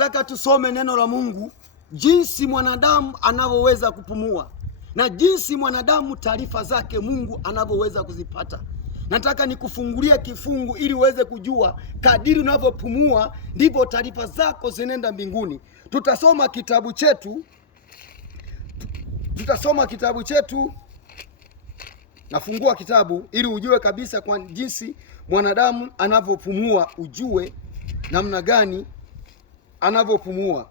Nataka tusome neno la Mungu, jinsi mwanadamu anavyoweza kupumua na jinsi mwanadamu taarifa zake Mungu anavyoweza kuzipata. Nataka nikufungulie kifungu ili uweze kujua kadiri unavyopumua ndivyo taarifa zako zinaenda mbinguni. Tutasoma kitabu chetu. Nafungua kitabu ili ujue kabisa kwa jinsi mwanadamu anavyopumua, ujue namna gani anavyopumua.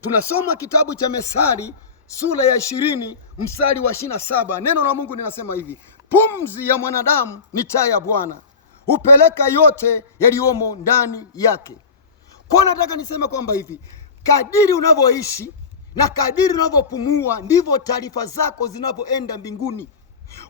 Tunasoma kitabu cha Methali sura ya 20 mstari wa 27. Neno la Mungu linasema hivi: pumzi ya mwanadamu ni taa ya Bwana, hupeleka yote yaliyomo ndani yake. Kwa nataka niseme kwamba hivi, kadiri unavyoishi na kadiri unavyopumua ndivyo taarifa zako zinavyoenda mbinguni.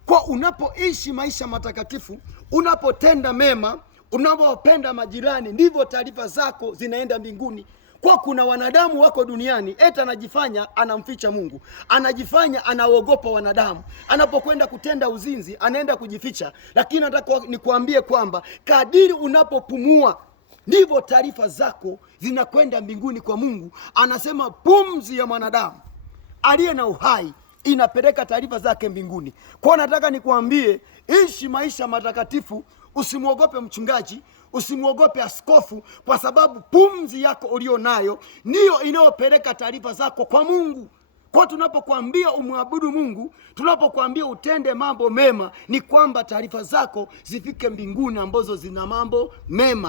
Kwa unapoishi maisha matakatifu, unapotenda mema, unapopenda majirani, ndivyo taarifa zako zinaenda mbinguni. Kwa kuna wanadamu wako duniani eti anajifanya anamficha Mungu, anajifanya anaogopa wanadamu, anapokwenda kutenda uzinzi anaenda kujificha. Lakini nataka nikuambie kwamba kadiri unapopumua ndivyo taarifa zako zinakwenda mbinguni kwa Mungu. Anasema pumzi ya mwanadamu aliye na uhai inapeleka taarifa zake mbinguni. Kwa nataka nikuambie, ishi maisha matakatifu. Usimwogope mchungaji, usimwogope askofu, kwa sababu pumzi yako ulio nayo ndiyo inayopeleka taarifa zako kwa Mungu. Kwa tunapokuambia umwabudu Mungu, tunapokuambia utende mambo mema, ni kwamba taarifa zako zifike mbinguni ambazo zina mambo mema.